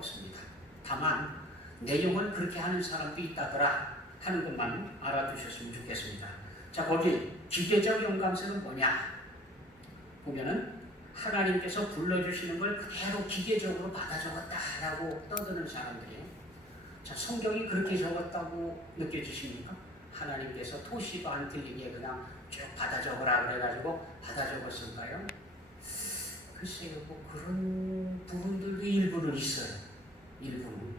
없습니다. 다만 내용을 그렇게 하는 사람도 있다더라 하는 것만 알아두셨으면 좋겠습니다. 자, 거기 기계적 영감성은 뭐냐 보면은 하나님께서 불러주시는 걸 그대로 기계적으로 받아 적었다라고 떠드는 사람들이에요. 자, 성경이 그렇게 적었다고 느껴지십니까? 하나님께서 토시도 안 틀리게 그냥 쭉 받아 적으라 그래가지고 받아 적었을까요? 글쎄요, 뭐 그런 부분들도 일부는 있어요. 일부는.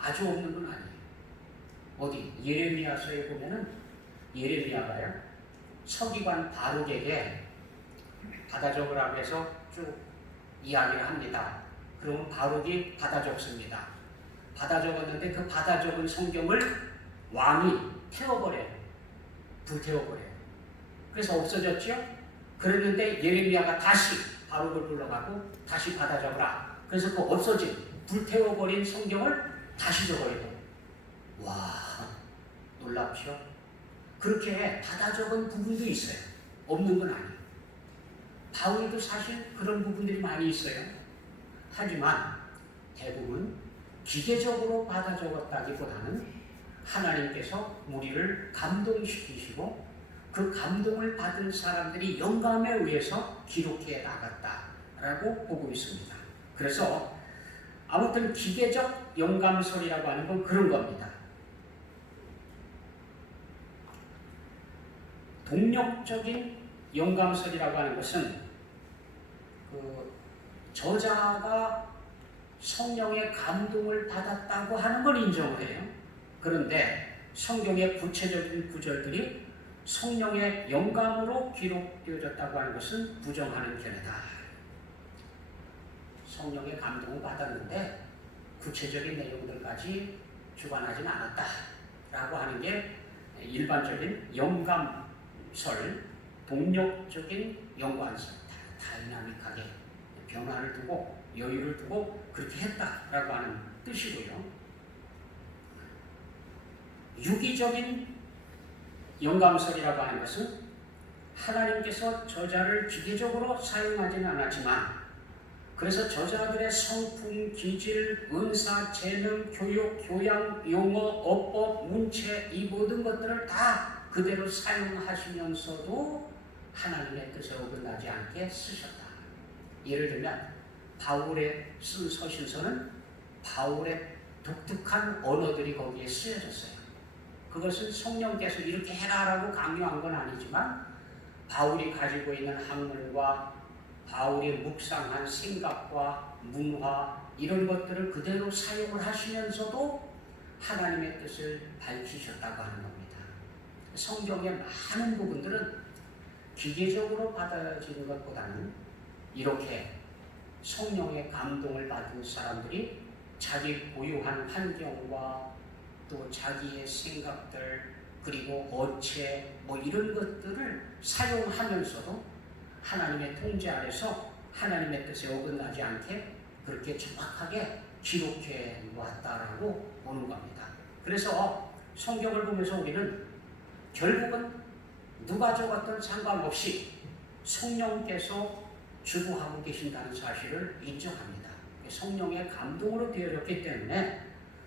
아주 없는 건 아니에요. 어디 예레미야서에 보면은 예레미야가요, 서기관 바룩에게 받아 적으라고 해서 쭉 이야기를 합니다. 그러면 바룩이 받아 적습니다. 받아 적었는데 그 받아 적은 성경을 왕이 태워버려요. 불태워버려요. 그래서 없어졌죠? 그랬는데 예레미야가 다시 바룩을 불러가고 다시 받아 적으라. 그래서 그 없어진 불태워버린 성경을 다시 적어야 돼요. 와, 놀랍죠? 그렇게 받아 적은 부분도 있어요. 없는 건 아니에요. 바울도 사실 그런 부분들이 많이 있어요. 하지만 대부분 기계적으로 받아 적었다기보다는 하나님께서 우리를 감동시키시고 그 감동을 받은 사람들이 영감에 의해서 기록해 나갔다라고 보고 있습니다. 그래서 아무튼 기계적 영감설이라고 하는 건 그런 겁니다. 동력적인 영감설이라고 하는 것은 저자가 성령의 감동을 받았다고 하는 걸 인정을 해요. 그런데 성경의 구체적인 구절들이 성령의 영감으로 기록되어졌다고 하는 것은 부정하는 견해다. 성령의 감동을 받았는데 구체적인 내용들까지 주관하지는 않았다라고 하는 게 일반적인 영감설, 동력적인 연관설, 다이나믹하게 변화를 두고 여유를 두고 그렇게 했다라고 하는 뜻이고요. 유기적인 영감설이라고 하는 것은 하나님께서 저자를 기계적으로 사용하지는 않았지만 그래서 저자들의 성품, 기질, 은사, 재능, 교육, 교양, 용어, 어법, 문체 이 모든 것들을 다 그대로 사용하시면서도 하나님의 뜻에 어긋나지 않게 쓰셨다. 예를 들면 바울의 쓴 서신서는 바울의 독특한 언어들이 거기에 쓰여졌어요. 그것은 성령께서 이렇게 해라라고 강요한 건 아니지만 바울이 가지고 있는 학문과 바울이 묵상한 생각과 문화 이런 것들을 그대로 사용을 하시면서도 하나님의 뜻을 밝히셨다고 하는 겁니다. 성경의 많은 부분들은 기계적으로 받아지는 것보다는 이렇게 성령의 감동을 받은 사람들이 자기 고유한 환경과 또 자기의 생각들 그리고 어체 뭐 이런 것들을 사용하면서도 하나님의 통제 아래서 하나님의 뜻에 어긋나지 않게 그렇게 정확하게 기록해 놓았다라고 보는 겁니다. 그래서 성경을 보면서 우리는 결국은 누가 적었든 상관없이 성령께서 주도하고 계신다는 사실을 인정합니다. 성령의 감동으로 되어졌기 때문에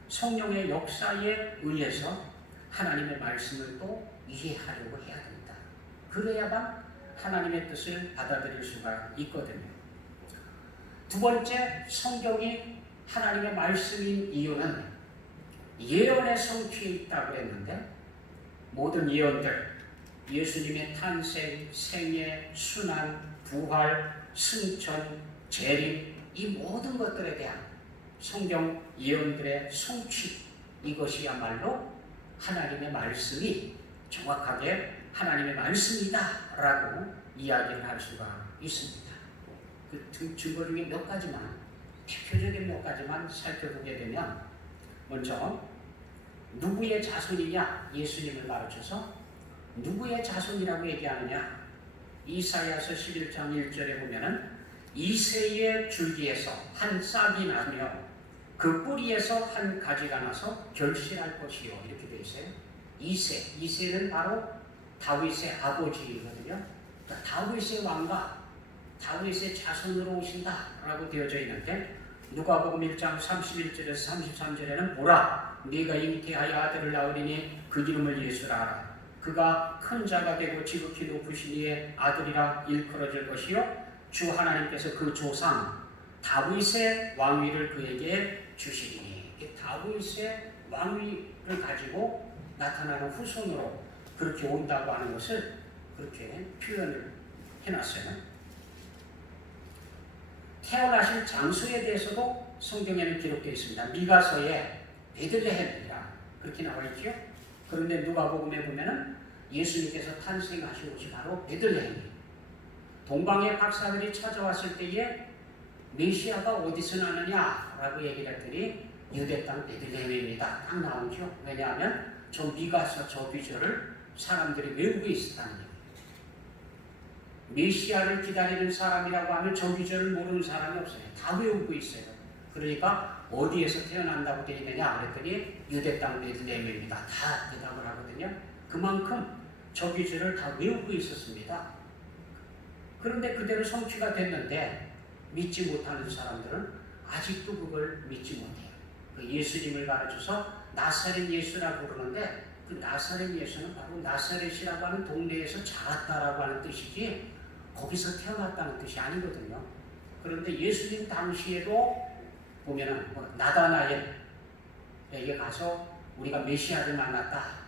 성령의 역사에 의해서 하나님의 말씀을 또 이해하려고 해야 됩니다. 그래야만 하나님의 뜻을 받아들일 수가 있거든요. 두 번째, 성경이 하나님의 말씀인 이유는 예언의 성취에 있다고 그랬는데 모든 예언들, 예수님의 탄생, 생애, 순환, 부활, 승천, 재림 이 모든 것들에 대한 성경 예언들의 성취 이것이야말로 하나님의 말씀이 정확하게 하나님의 말씀이다라고 이야기를 할 수가 있습니다. 그 증거 중에 몇 가지만 대표적인 몇 가지만 살펴보게 되면 먼저 누구의 자손이냐 예수님을 가르쳐서 누구의 자손이라고 얘기하느냐 이사야서 11장 1절에 보면은 이새의 줄기에서 한 싹이 나며 그 뿌리에서 한 가지가 나서 결실할 것이요 이렇게 되어 있어요. 이새는 바로 다윗의 아버지거든요. 그러니까 다윗의 왕과 다윗의 자손으로 오신다라고 되어져 있는데 누가복음 1장 31절에서 33절에는 보라 네가 잉태하여 아들을 낳으리니 그 이름을 예수라 하라. 그가 큰 자가 되고 지극히 높으신 이의 아들이라 일컬어질 것이요 주 하나님께서 그 조상 다윗의 왕위를 그에게 주시리니. 다윗의 왕위를 가지고 나타나는 후손으로 그렇게 온다고 하는 것을 그렇게 표현을 해놨어요. 태어나신 장소에 대해서도 성경에는 기록되어 있습니다. 미가서에 베들레헴이라 그렇게 나와 있죠. 그런데 누가복음에 보면은 예수님께서 탄생하신 곳이 바로 베들레헴이에요. 동방의 박사들이 찾아왔을 때에 메시아가 어디서 나느냐라고 얘기를 했더니 유대 땅 베들레헴입니다. 딱 나오죠. 왜냐하면 저 미가서 저 비절을 사람들이 외우고 있었다는 얘기예요. 메시아를 기다리는 사람이라고 하면 저 비절을 모르는 사람이 없어요. 다 외우고 있어요. 그러니까 어디에서 태어난다고 되어 있느냐 그랬더니 유대 땅 베들레헴입니다. 다 대답을 하거든요. 그만큼 저 비절을 다 외우고 있었습니다. 그런데 그대로 성취가 됐는데 믿지 못하는 사람들은 아직도 그걸 믿지 못해요. 그 예수님을 가르쳐서 나사렛 예수라고 부르는데 그 나사렛 예수는 바로 나사렛이라고 하는 동네에서 자랐다라고 하는 뜻이지 거기서 태어났다는 뜻이 아니거든요. 그런데 예수님 당시에도 보면은 나다나엘에게 가서 우리가 메시아를 만났다.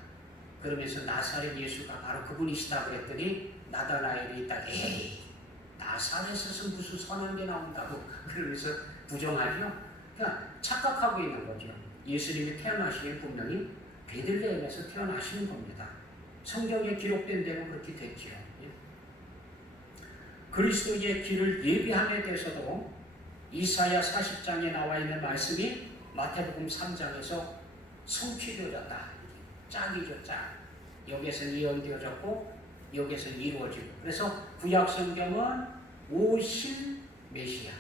그러면서 나사렛 예수가 바로 그분이시다 그랬더니 나다나엘이 딱 에이 나사렛에서 무슨 선한 게 나온다고 그러면서 부정하죠. 그냥 착각하고 있는 거죠. 예수님이 태어나시긴 분명히 베들레헴에서 태어나시는 겁니다. 성경에 기록된 대로 그렇게 됐지요. 그리스도의 길을 예비함에 대해서도 이사야 40장에 나와 있는 말씀이 마태복음 3장에서 성취되어졌다. 짝이죠, 짝. 여기에서는 예언되어졌고 여기에서는 이루어지고. 그래서 구약 성경은 오신 메시아,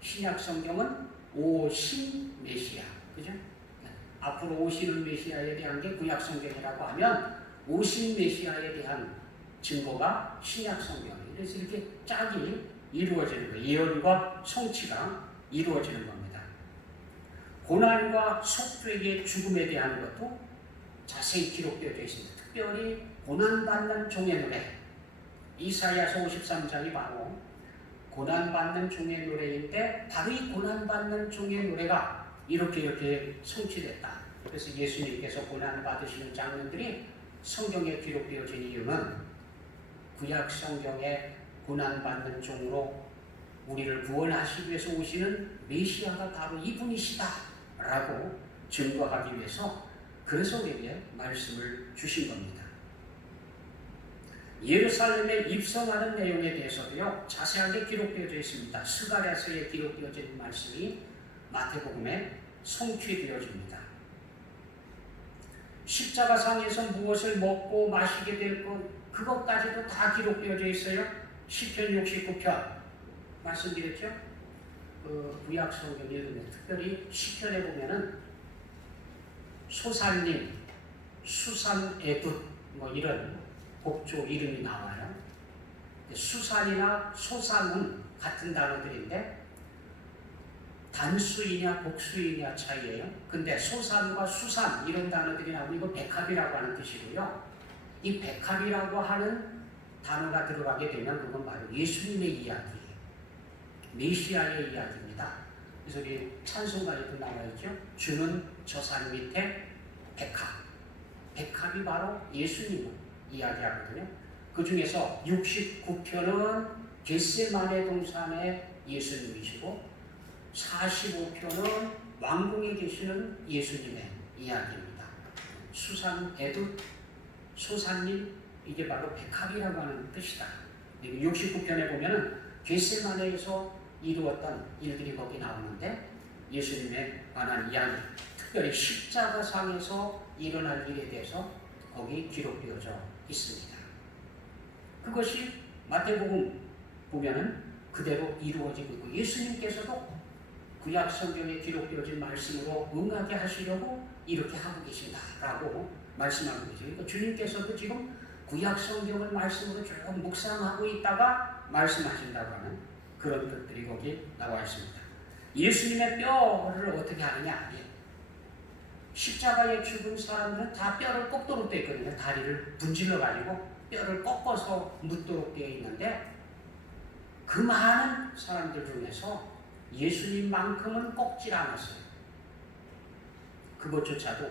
신약 성경은 오신 메시아. 그죠? 앞으로 오시는 메시아에 대한 게 구약 성경이라고 하면 오신 메시아에 대한 증거가 신약 성경이에요. 그래서 이렇게 짝이 이루어지는 거예요. 예언과 성취가 이루어지는 겁니다. 고난과 속죄의 죽음에 대한 것도 자세히 기록되어 있습니다. 특별히 고난받는 종의 노래, 이사야서 53장이 바로 고난받는 종의 노래인데 바로 이 고난받는 종의 노래가 이렇게 성취됐다. 그래서 예수님께서 고난받으시는 장면들이 성경에 기록되어진 이유는 구약 성경에 고난받는 종으로 우리를 구원하시기 위해서 오시는 메시아가 바로 이분이시다 라고 증거하기 위해서 그래서 우리에게 말씀을 주신 겁니다. 예루살렘에 입성하는 내용에 대해서도요 자세하게 기록되어져 있습니다. 스가랴서에 기록되어진 말씀이 마태복음에 성취되어집니다. 십자가상에서 무엇을 먹고 마시게 될 것 그것까지도 다 기록되어져 있어요. 시편 69편 말씀드렸죠. 구약 성경에 특별히 시편에 보면은 소산님, 수산에둣 뭐 이런 복조 이름이 나와요. 수산이나 소산은 같은 단어들인데 단수이냐 복수이냐 차이예요. 근데 소산과 수산 이런 단어들이 나오면 이거 백합이라고 하는 뜻이고요. 이 백합이라고 하는 단어가 들어가게 되면 그건 바로 예수님의 이야기예요. 메시아의 이야기입니다. 그래서 우리 찬송가에도 나와 있죠. 주는 저 산 밑에 백합. 백합이 바로 예수님을 이야기하거든요. 그 중에서 69편은 겟세마네 동산의 예수님이시고 45편은 왕궁에 계시는 예수님의 이야기입니다. 수산에둣, 소산님 이게 바로 백합이라고 하는 뜻이다. 69편에 보면은 겟세마네에서 이루었던 일들이 거기 나오는데 예수님에 관한 이야기, 특별히 십자가상에서 일어날 일에 대해서 거기 기록되어져 있습니다. 그것이 마태복음 보면은 그대로 이루어지고 있고 예수님께서도 구약 성경에 기록되어진 말씀으로 응하게 하시려고 이렇게 하고 계신다라고 말씀하고 계세요. 그러니까 주님께서도 지금 구약 성경을 말씀으로 쭉 묵상하고 있다가 말씀하신다고 하는 그런 것들이 거기 나와 있습니다. 예수님의 뼈를 어떻게 하느냐? 십자가에 죽은 사람들은 다 뼈를 꺾도록 되어 있거든요. 다리를 분질러 가지고 뼈를 꺾어서 묻도록 되어 있는데 그 많은 사람들 중에서 예수님만큼은 꺾질 않았어요. 그것조차도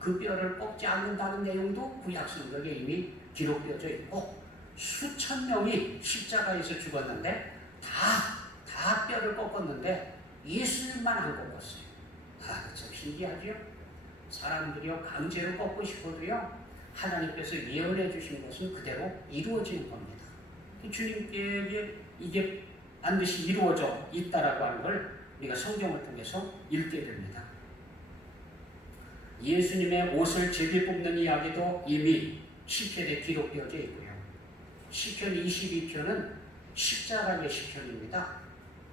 그 뼈를 꺾지 않는다는 내용도 구약성경에 이미 기록되어져 있고 수천 명이 십자가에서 죽었는데 다 뼈를 꺾었는데 예수님만 안 꺾었어요. 참 신기하죠? 사람들이요 강제로 꺾고 싶어도요 하나님께서 예언해 주신 것은 그대로 이루어지는 겁니다. 주님께 이게 반드시 이루어져 있다라고 하는 걸 우리가 성경을 통해서 읽게 됩니다. 예수님의 옷을 제비 뽑는 이야기도 이미 시편에 기록되어져 있고요. 시편 22편은 십자가의 시편입니다.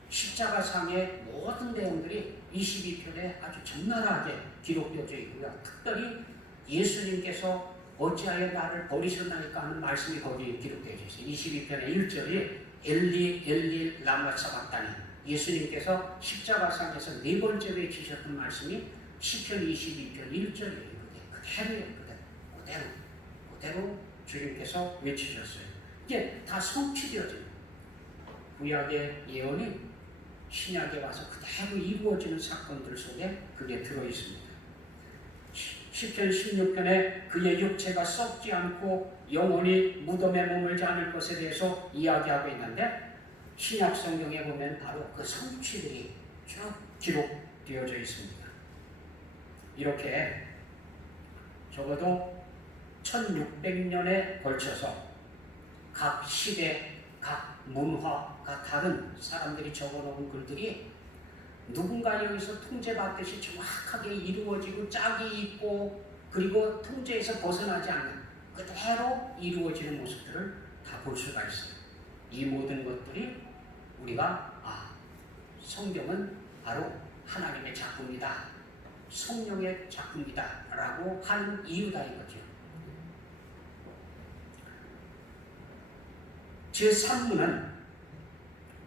십자가상의 모든 내용들이 22편에 아주 적나라하게 기록되어져 있고요. 특별히 예수님께서 어찌하여 나를 버리셨나이까 하는 말씀이 거기에 기록되어져 있어요. 22편의 1절이 엘리 엘리 라마 사박다니, 예수님께서 십자가상에서 네 번째 외치셨던 말씀이 시편 22편 1절이에요. 그대로 주님께서 외치셨어요. 이게 다 성취되어져요. 구약의 예언이 신약에 와서 그대로 이루어지는 사건들 속에 그게 들어있습니다. 시편 16편에 그의 육체가 썩지 않고 영원히 무덤에 머물지 않을 것에 대해서 이야기하고 있는데 신약 성경에 보면 바로 그 성취들이 쭉 기록되어져 있습니다. 이렇게 적어도 1600년에 걸쳐서 각 시대, 각 문화가 다른 사람들이 적어놓은 글들이 누군가 여기서 통제받듯이 정확하게 이루어지고 짝이 있고 그리고 통제에서 벗어나지 않는 그대로 이루어지는 모습들을 다 볼 수가 있어요. 이 모든 것들이 우리가 성경은 바로 하나님의 작품이다, 성령의 작품이다 라고 하는 이유다 이거죠. 제3문은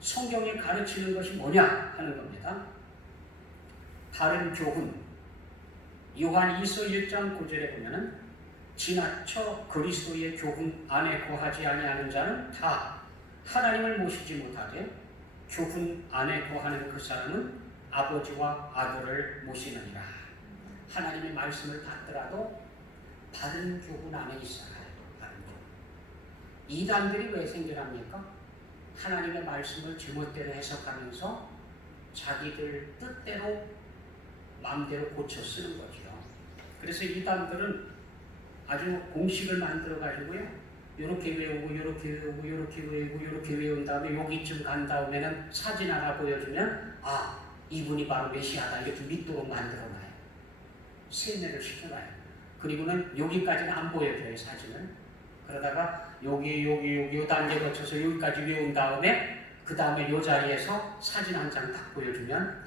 성경에 가르치는 것이 뭐냐 하는 겁니다. 바른 교훈, 요한 2서 1장 9절에 보면은 지나쳐 그리스도의 교훈 안에 거하지 아니하는 자는 다 하나님을 모시지 못하되 교훈 안에 거하는 그 사람은 아버지와 아들을 모시느니라. 하나님의 말씀을 받더라도 바른 교훈 안에 있어야 해요. 바른 교훈. 이단들이 왜 생겨납니까? 하나님의 말씀을 제멋대로 해석하면서 자기들 뜻대로 마음대로 고쳐 쓰는 거죠. 그래서 이단들은 아주 공식을 만들어 가지고요, 이렇게 외우고 이렇게 외운 다음에 여기쯤 간 다음에는 사진 하나 보여주면 이분이 바로 메시아다 이렇게 믿도록 만들어놔요. 세뇌를 시켜놔요. 그리고는 여기까지는 안 보여줘요, 사진을. 그러다가 여기 요 단계 거쳐서 여기까지 외운 다음에 그 다음에 요 자리에서 사진 한 장 딱 보여주면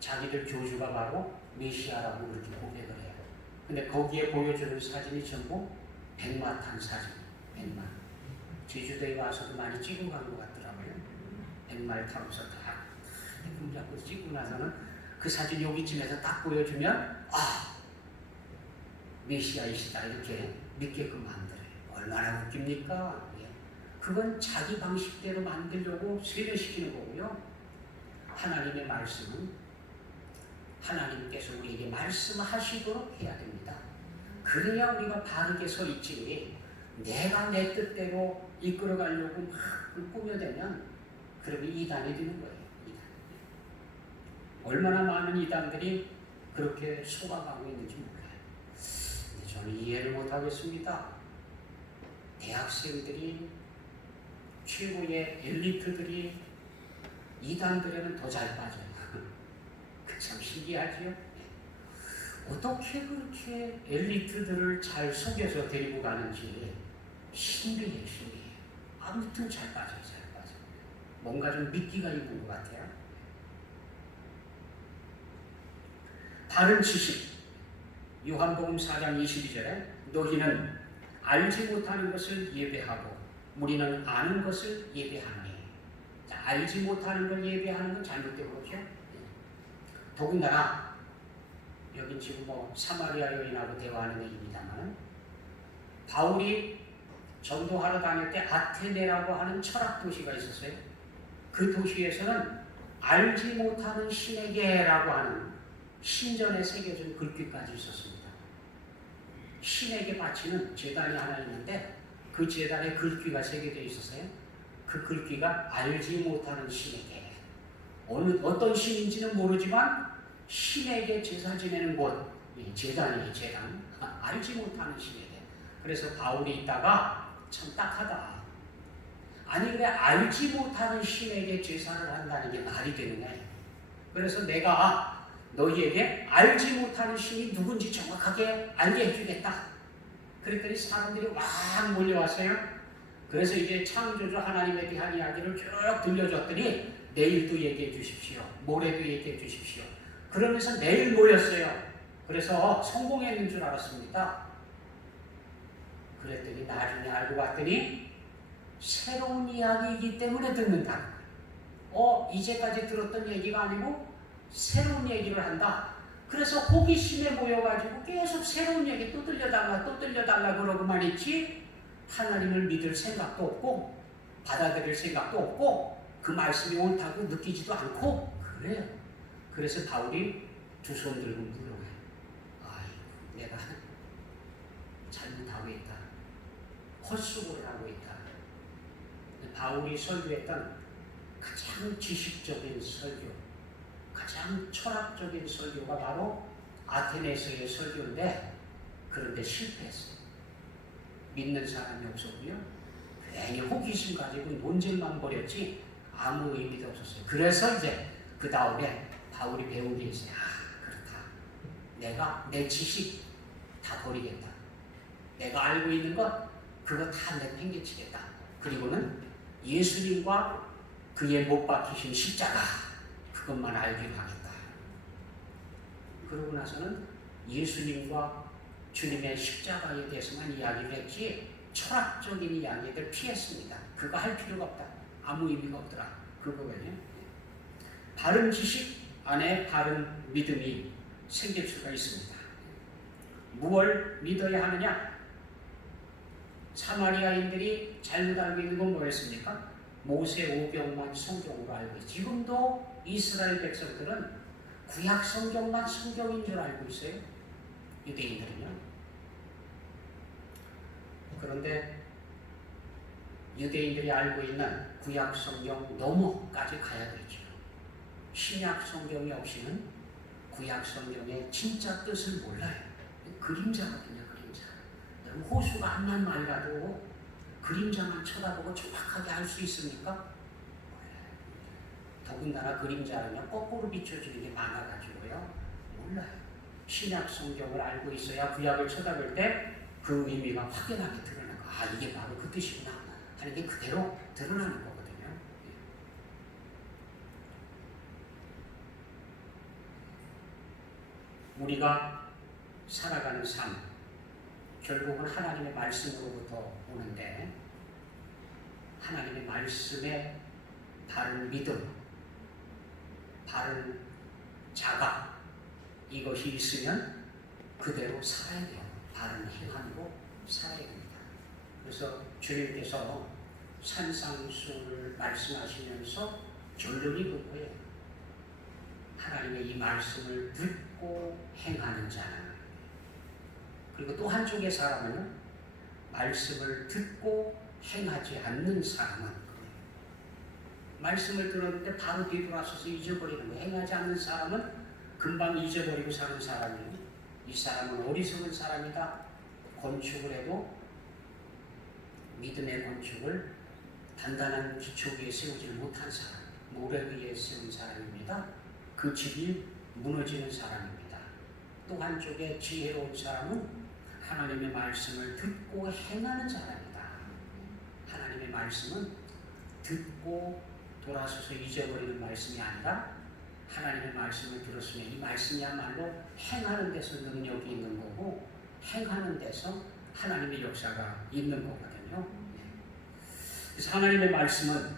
자기들 교주가 바로 메시아라고 그렇게 고백을 해요. 근데 거기에 보여주는 사진이 전부 백마 탄 사진. 백마. 제주도에 와서도 많이 찍고 간 것 같더라고요. 백마를 타고서 다 잡고 찍고 나서는 그 사진 여기쯤에서 딱 보여주면 메시아이시다 이렇게 믿게끔 만들어요. 얼마나 웃깁니까? 그건 자기 방식대로 만들려고 세뇌시키는 거고요. 하나님의 말씀은 하나님께서 우리에게 말씀하시도록 해야 됩니다. 그래야 우리가 바르게 서 있지, 내가 내 뜻대로 이끌어가려고 막 꾸며대면 그러면 이단이 되는 거예요. 이단. 얼마나 많은 이단들이 그렇게 속아가고 있는지 몰라요. 근데 저는 이해를 못하겠습니다. 대학생들이, 최고의 엘리트들이 이단들에는 더 잘 빠져요. 참 신기하지요? 어떻게 그렇게 엘리트들을 잘 속여서 데리고 가는지 신기해요. 아무튼 잘 빠져요. 뭔가 좀 미끼가 있는 것 같아요. 바른 지식, 요한복음 4장 22절에 너희는 알지 못하는 것을 예배하고 우리는 아는 것을 예배하니, 자, 알지 못하는 걸 예배하는 건 잘못된 거죠. 더군다나 여긴 지금 뭐 사마리아 여인하고 대화하는 얘기입니다만, 바울이 전도하러 다닐 때 아테네라고 하는 철학 도시가 있었어요. 그 도시에서는 알지 못하는 신에게라고 하는 신전에 새겨진 글귀까지 있었습니다. 신에게 바치는 제단이 하나 있는데 그 제단에 글귀가 새겨져 있었어요. 그 글귀가 알지 못하는 신에게, 어떤 신인지는 모르지만 신에게 제사 지내는 곳, 제단이에요. 제단. 알지 못하는 신에게. 그래서 바울이 있다가 참 딱하다. 아니 그래, 알지 못하는 신에게 제사를 한다는 게 말이 되느냐. 그래서 내가 너희에게 알지 못하는 신이 누군지 정확하게 알게 해주겠다. 그랬더니 사람들이 막 몰려왔어요. 그래서 이제 창조주 하나님에 대한 이야기를 쭉 들려줬더니 내일도 얘기해 주십시오. 모레도 얘기해 주십시오. 그러면서 내일 모였어요. 그래서 성공했는 줄 알았습니다. 그랬더니 나중에 알고 봤더니 새로운 이야기이기 때문에 듣는다. 이제까지 들었던 얘기가 아니고 새로운 얘기를 한다. 그래서 호기심에 모여가지고 계속 새로운 얘기 또 들려달라 그러고만 있지, 하나님을 믿을 생각도 없고 받아들일 생각도 없고 그 말씀이 옳다고 느끼지도 않고 그래요. 그래서 바울이 두 손 들고 물어요. 아이고, 내가 잘못하고 있다. 헛수고를 하고 있다. 바울이 설교했던 가장 지식적인 설교, 가장 철학적인 설교가 바로 아테네에서의 설교인데, 그런데 실패했어요. 믿는 사람이 없었고요. 괜히 호기심 가지고 논쟁만 벌였지 아무 의미도 없었어요. 그래서 이제 그 다음에 바울이 배운 게 있어요. 그렇다. 내가 내 지식 다 버리겠다. 내가 알고 있는 것 그거 다 내팽개치겠다. 그리고는 예수님과 그의 못 박히신 십자가 그것만 알기로 하겠다. 그러고 나서는 예수님과 주님의 십자가에 대해서만 이야기를 했지 철학적인 이야기들 피했습니다. 그거 할 필요가 없다. 아무 의미가 없더라. 그거거든요. 바른 지식 안에 바른 믿음이 생길 수가 있습니다. 무엇을 믿어야 하느냐? 사마리아인들이 잘못 알고 있는 건 뭐였습니까? 모세 오경만 성경으로 알고 있어요. 지금도 이스라엘 백성들은 구약 성경만 성경인 줄 알고 있어요. 유대인들은요. 그런데 유대인들이 알고 있는 구약 성경 너머까지 가야 되죠. 신약 성경이 없이는 구약 성경의 진짜 뜻을 몰라요. 그림자거든요. 그림자. 여러분 호수가 한만 맑아도 그림자만 쳐다보고 정확하게 알 수 있습니까? 더군다나 그림자는요 거꾸로 비춰지는 게 많아가지고요 몰라요. 신약 성경을 알고 있어야 구약을 쳐다볼 때 그 의미가 확연하게 드러나고 이게 바로 그 뜻이구나 하는 게 그대로 드러나는 거거든요. 우리가 살아가는 삶 결국은 하나님의 말씀으로부터 오는데, 하나님의 말씀에 바른 믿음, 바른 자각, 이것이 있으면 그대로 살아야 돼요. 바른 행함으로 살아야 됩니다. 그래서 주님께서 산상수훈을 말씀하시면서 결론이 그거예요. 하나님의 이 말씀을 듣고 행하는 자는, 그리고 또 한쪽의 사람은 말씀을 듣고 행하지 않는 사람은, 말씀을 들었는데 바로 뒤돌아서서 잊어버리는 거예요. 행하지 않는 사람은 금방 잊어버리고 사는 사람이에요. 이 사람은 어리석은 사람이다. 건축을 해도 믿음의 건축을 단단한 기초 위에 세우지 못한 사람, 모래 위에 세운 사람입니다. 그 집이 무너지는 사람입니다. 또 한쪽에 지혜로운 사람은 하나님의 말씀을 듣고 행하는 사람이다. 하나님의 말씀은 듣고 돌아서서 잊어버리는 말씀이 아니라, 하나님의 말씀을 들었으면 이 말씀이야말로 행하는 데서 능력이 있는 거고, 행하는 데서 하나님의 역사가 있는 거거든요. 그래서 하나님의 말씀은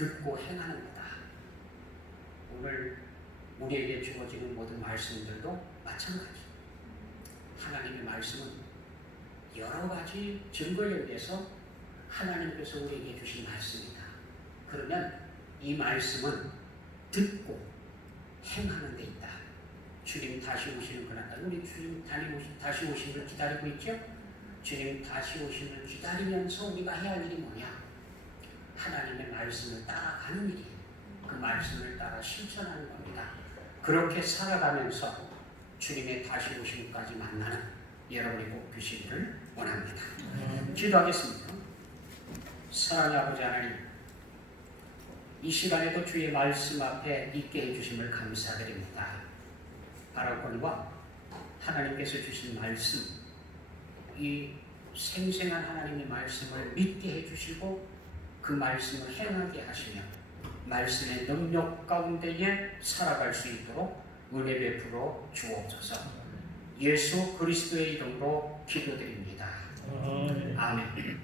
듣고 행하는 거다. 오늘 우리에게 주어지는 모든 말씀들도 마찬가지. 하나님의 말씀은 여러 가지 증거에 의해서 하나님께서 우리에게 주신 말씀이다. 그러면 이 말씀은 듣고 행하는 데 있다. 주님 다시 오시는 그날까? 우리 주님 다시 오시는 걸 기다리고 있죠? 주님 다시 오시는 걸 기다리면서 우리가 해야 할 일이 뭐냐? 하나님의 말씀을 따라가는 일이에요. 그 말씀을 따라 실천하는 겁니다. 그렇게 살아가면서 주님의 다시 오심까지 만나는 여러분이 꼭 되시기를 원합니다. 기도하겠습니다. 사랑의 아버지 하나님, 이 시간에도 주의 말씀 앞에 있게 해주심을 감사드립니다. 바라건과 하나님께서 주신 말씀, 이 생생한 하나님의 말씀을 믿게 해주시고 그 말씀을 행하게 하시며 말씀의 능력 가운데에 살아갈 수 있도록 은혜 베풀어 주옵소서. 예수 그리스도의 이름으로 기도드립니다. 아멘.